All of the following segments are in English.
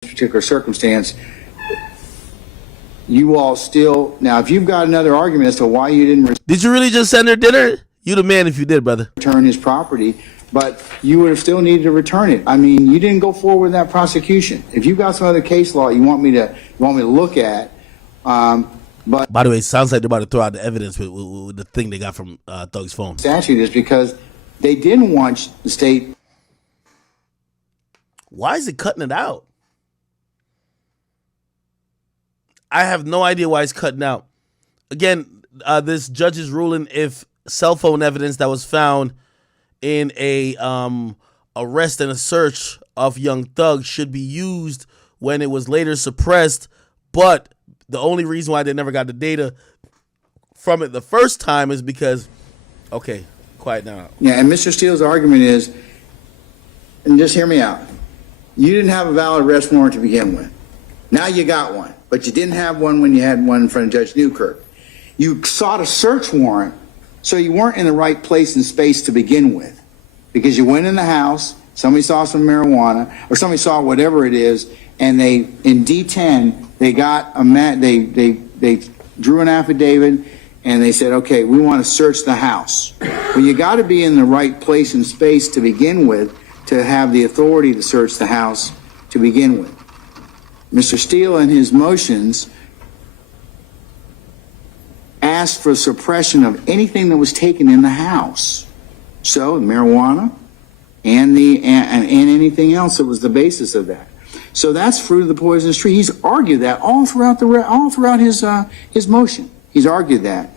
particular circumstance, you all still, now if you've got another argument as to why you didn't Did you really just send her dinner? You the man if you did, brother. return his property, but you would have still needed to return it. I mean, you didn't go forward with that prosecution. If you've got some other case law you want me to look at, but by the way, it sounds like they're about to throw out the evidence with the thing they got from Thug's phone. Statute is because they didn't want the state. Why is it cutting it out? I have no idea why it's cutting out. Again, this judge is ruling if cell phone evidence that was found in a arrest and a search of Young Thug should be used when it was later suppressed, but the only reason why they never got the data from it the first time is because, okay, quiet down. Yeah, and Mr. Steele's argument is, and just hear me out, you didn't have a valid arrest warrant to begin with. Now you got one, but you didn't have one when you had one in front of Judge Newkirk. You sought a search warrant, so you weren't in the right place and space to begin with, because you went in the house, somebody saw some marijuana, or somebody saw whatever it is, and they, in D10, they got they drew an affidavit, and they said, okay, we want to search the house. Well, you got to be in the right place and space to begin with to have the authority to search the house to begin with. Mr. Steele, in his motions, asked for suppression of anything that was taken in the house. So marijuana and anything else that was the basis of that. So that's fruit of the poisonous tree. He's argued that all throughout his motion. He's argued that.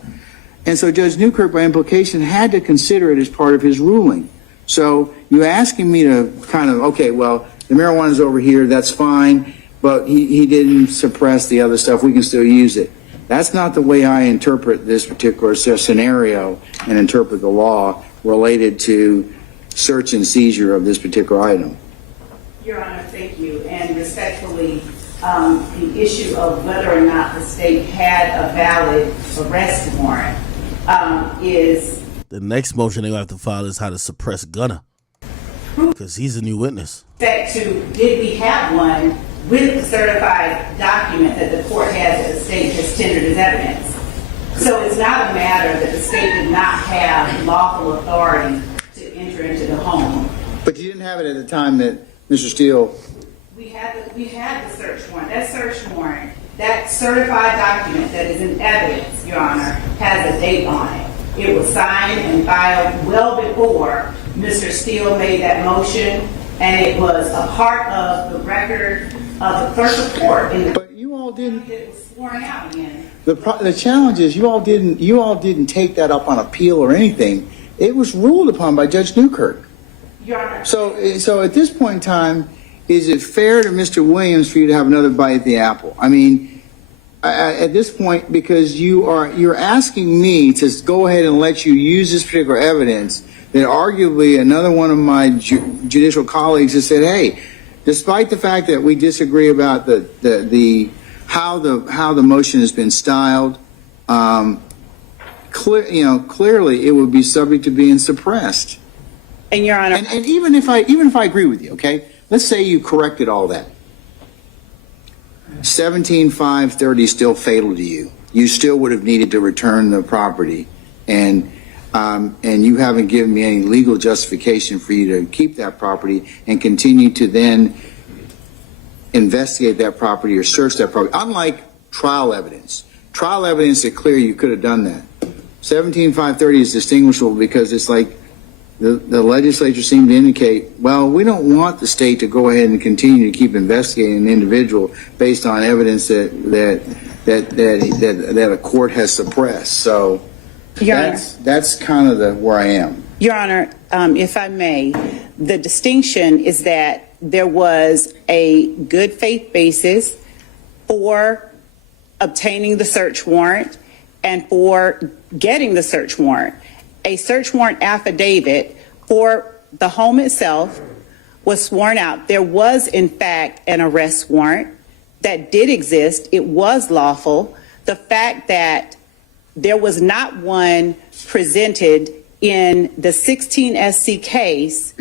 And so Judge Newkirk, by implication, had to consider it as part of his ruling. So you're asking me to kind of, okay, well, the marijuana's over here, that's fine, but he didn't suppress the other stuff, we can still use it. That's not the way I interpret this particular scenario and interpret the law related to search and seizure of this particular item. Your Honor, thank you. And respectfully, the issue of whether or not the state had a valid arrest warrant is... The next motion they're going to have to file is how to suppress Gunner, because he's a new witness. Did we have one with the certified document that the court has that the state has tendered as evidence? So it's not a matter that the state did not have lawful authority to enter into the home. But you didn't have it at the time that Mr. Steele... We had the search warrant. That search warrant, that certified document that is in evidence, Your Honor, has a date on it. It was signed and filed well before Mr. Steele made that motion, and it was a part of the record of the clerk of court. But you all didn't... It was sworn out again. The challenge is you all didn't take that up on appeal or anything. It was ruled upon by Judge Newkirk. Your Honor. So at this point in time, is it fair to Mr. Williams for you to have another bite at the apple? I mean, at this point, because you're asking me to go ahead and let you use this particular evidence that arguably another one of my judicial colleagues has said, hey, despite the fact that we disagree about how the motion has been styled, clearly it would be subject to being suppressed. And Your Honor, and even if I agree with you, okay, let's say you corrected all that. 17-530 is still fatal to you. You still would have needed to return the property, and you haven't given me any legal justification for you to keep that property and continue to then investigate that property or search that property. Unlike trial evidence that clear you could have done that. 17-530 is distinguishable because it's like the legislature seemed to indicate, well, we don't want the state to go ahead and continue to keep investigating an individual based on evidence that a court has suppressed. So that's kind of where I am. Your Honor, if I may, the distinction is that there was a good faith basis for obtaining the search warrant and for getting the search warrant. A search warrant affidavit for the home itself was sworn out. There was, in fact, an arrest warrant that did exist. It was lawful. The fact that there was not one presented in the 16 SC case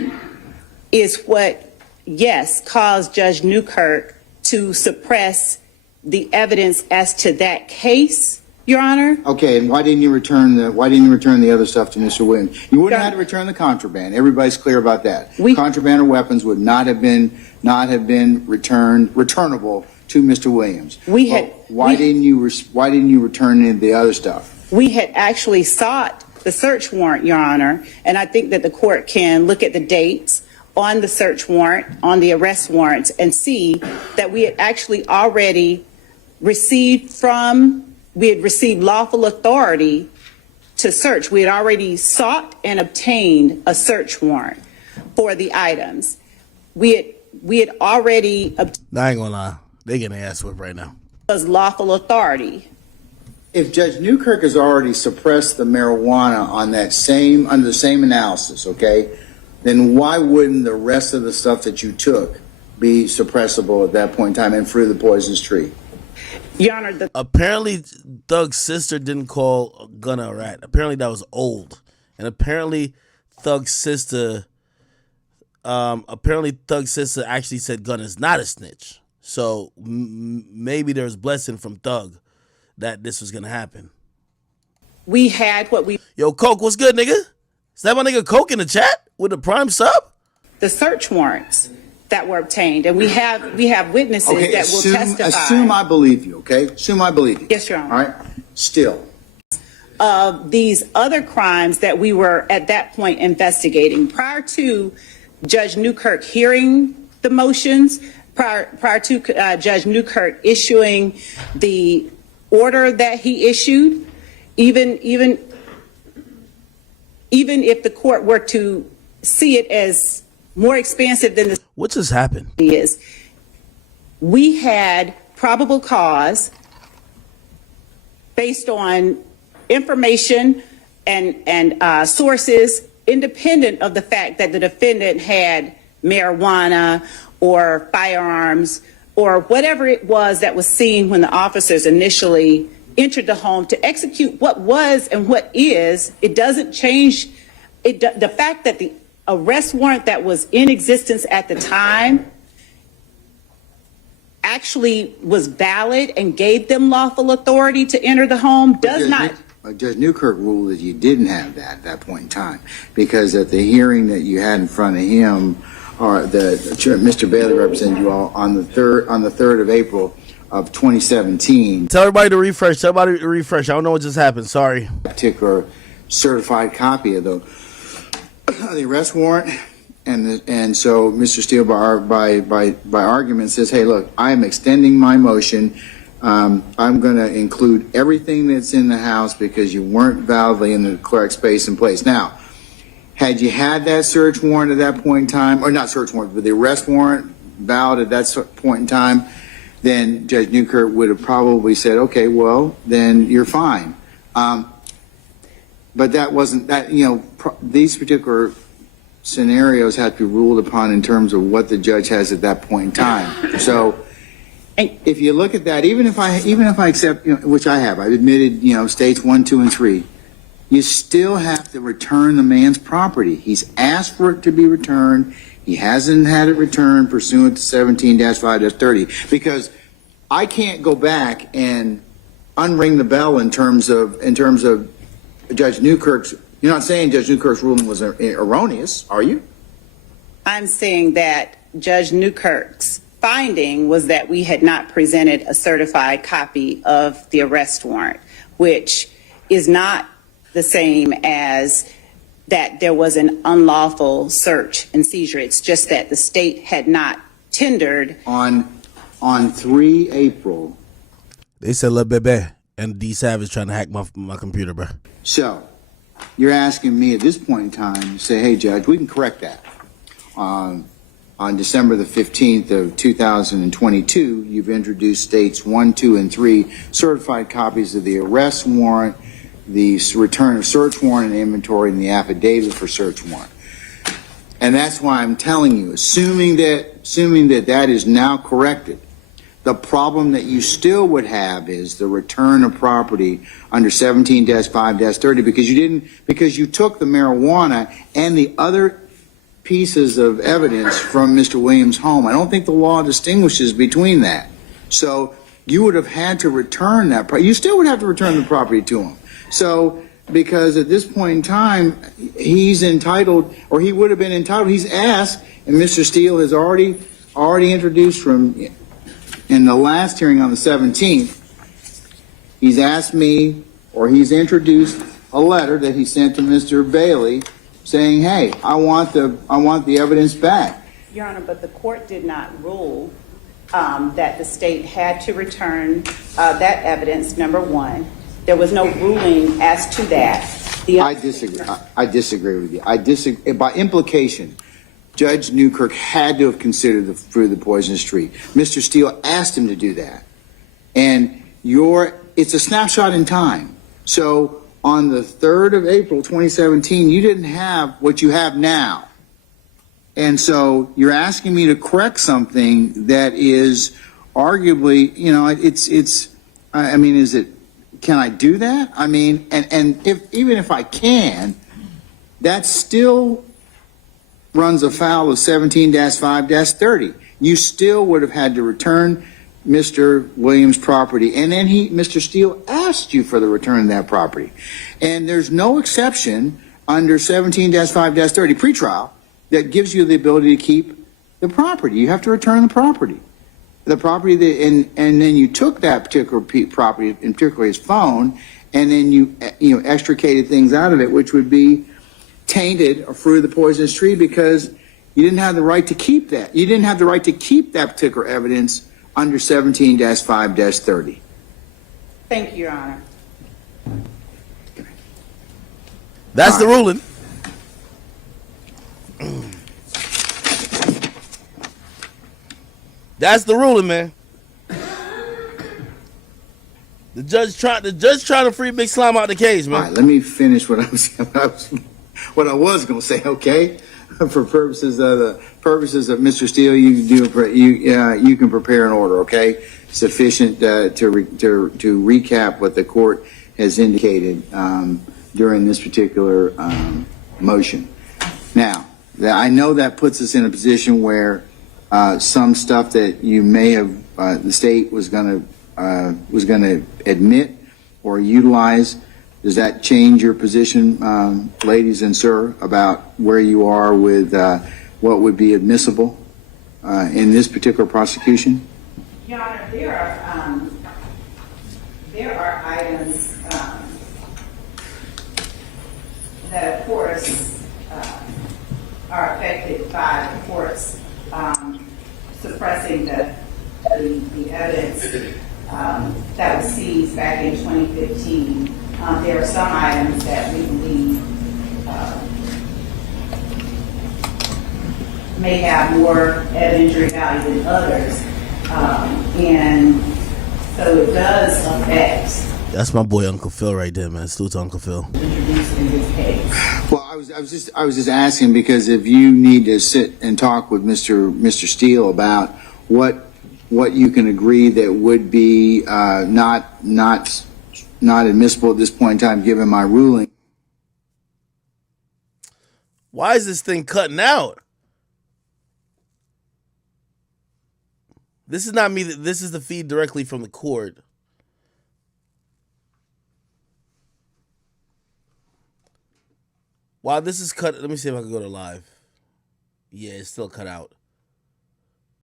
is what, yes, caused Judge Newkirk to suppress the evidence as to that case, Your Honor. Okay, and why didn't you return the other stuff to Mr. Williams? You wouldn't have had to return the contraband. Everybody's clear about that. Contraband or weapons would not have been returnable to Mr. Williams. Why didn't you return the other stuff? We had actually sought the search warrant, Your Honor, and I think that the court can look at the dates on the search warrant, on the arrest warrants, and see that we had actually already received lawful authority to search. We had already sought and obtained a search warrant for the items. We had already I ain't gonna lie, they getting their ass whipped right now. Was lawful authority. If Judge Newkirk has already suppressed the marijuana under the same analysis, okay, then why wouldn't the rest of the stuff that you took be suppressible at that point in time and fruit of the poisonous tree? Your Honor, apparently Thug's sister didn't call Gunna a rat. Apparently that was old, and apparently Thug's sister actually said Gunna's not a snitch. So maybe there's blessing from Thug that this was gonna happen. we had what we Yo, Coke, what's good, nigga? Is that my nigga Coke in the chat with the prime sub? the search warrants that were obtained, and we have witnesses that will testify. Assume I believe you, okay? Assume I believe you. Yes, Your Honor. All right? Still. Of these other crimes that we were at that point investigating prior to Judge Newkirk hearing the motions, prior to Judge Newkirk issuing the order that he issued, even if the court were to see it as more expansive than what just happened is, we had probable cause based on information and sources independent of the fact that the defendant had marijuana or firearms or whatever it was that was seen when the officers initially entered the home to execute what was and what is. It doesn't change the fact that the arrest warrant that was in existence at the time actually was valid and gave them lawful authority to enter the home does not. Judge Newkirk ruled that you didn't have that at that point in time, because at the hearing that you had in front of him, or Mr. Bailey represented you all on the 3rd of April of 2017. Tell everybody to refresh. I don't know what just happened. Sorry. Particular certified copy of the arrest warrant, and so Mr. Steele by argument says, hey, look, I am extending my motion. I'm going to include everything that's in the house because you weren't validly in the correct space and place. Now, had you had that search warrant at that point in time, or not search warrant, but the arrest warrant valid at that point in time, then Judge Newkirk would have probably said, okay, well, then you're fine. But that wasn't that, these particular scenarios have to be ruled upon in terms of what the judge has at that point in time. So if you look at that, even if I accept, which I have, I've admitted, states 1, 2, and 3, you still have to return the man's property. He's asked for it to be returned. He hasn't had it returned pursuant to 17-5-30, because I can't go back and unring the bell in terms of Judge Newkirk's. You're not saying Judge Newkirk's ruling was erroneous, are you? I'm saying that Judge Newkirk's finding was that we had not presented a certified copy of the arrest warrant, which is not the same as that there was an unlawful search and seizure. It's just that the state had not tendered. On 3 April. They said, "Le bebe," and D Savage trying to hack my computer, bro. So, you're asking me at this point in time to say, hey, Judge, we can correct that. On December the 15th of 2022, you've introduced states 1, 2, and 3 certified copies of the arrest warrant, the return of search warrant and inventory, and the affidavit for search warrant. And that's why I'm telling you, assuming that that is now corrected, the problem that you still would have is the return of property under 17-5-30, because you took the marijuana and the other pieces of evidence from Mr. Williams' home. I don't think the law distinguishes between that. So you would have had to return that. You still would have to return the property to him. So because at this point in time, he's entitled, or he would have been entitled, he's asked, and Mr. Steele has already introduced from in the last hearing on the 17th, he's asked me, or he's introduced a letter that he sent to Mr. Bailey saying, hey, I want the evidence back. Your Honor, but the court did not rule that the state had to return that evidence, number one. There was no ruling as to that. I disagree. I disagree with you. I disagree. By implication, Judge Newkirk had to have considered the fruit of the poisonous tree. Mr. Steele asked him to do that. And it's a snapshot in time. So on the 3rd of April, 2017, you didn't have what you have now. And so you're asking me to correct something that is arguably, can I do that? I mean, and even if I can, that still runs afoul of 17-5-30. You still would have had to return Mr. Williams' property, and then Mr. Steele asked you for the return of that property. And there's no exception under 17-5-30 pretrial that gives you the ability to keep the property. You have to return the property. The property that, and then you took that particular property, in particular his phone, and then you extricated things out of it, which would be tainted or fruit of the poisonous tree, because you didn't have the right to keep that. You didn't have the right to keep that particular evidence under 17-5-30. Thank you, Your Honor. That's the ruling. That's the ruling, man. The judge trying to free Big Slime out the cage, man. All right, let me finish what I was going to say. Okay, for purposes of Mr. Steele, you can prepare an order. Okay, sufficient to recap what the court has indicated during this particular motion. Now, I know that puts us in a position where some stuff that you may have the state was going to admit or utilize. Does that change your position, ladies and sir, about where you are with what would be admissible in this particular prosecution? Your Honor, there are items that, of course, are affected by the courts suppressing the evidence that was seized back in 2015. There are some items that we believe may have more evidentiary value than others, and so it does affect. That's my boy Uncle Phil right there, man. Salute to Uncle Phil. Introduced in this case. Well, I was just asking because if you need to sit and talk with Mr. Steele about what you can agree that would be not admissible at this point in time, given my ruling. Why is this thing cutting out? This is not me. This is the feed directly from the court. While this is cut, let me see if I can go to live. Yeah, it's still cut out.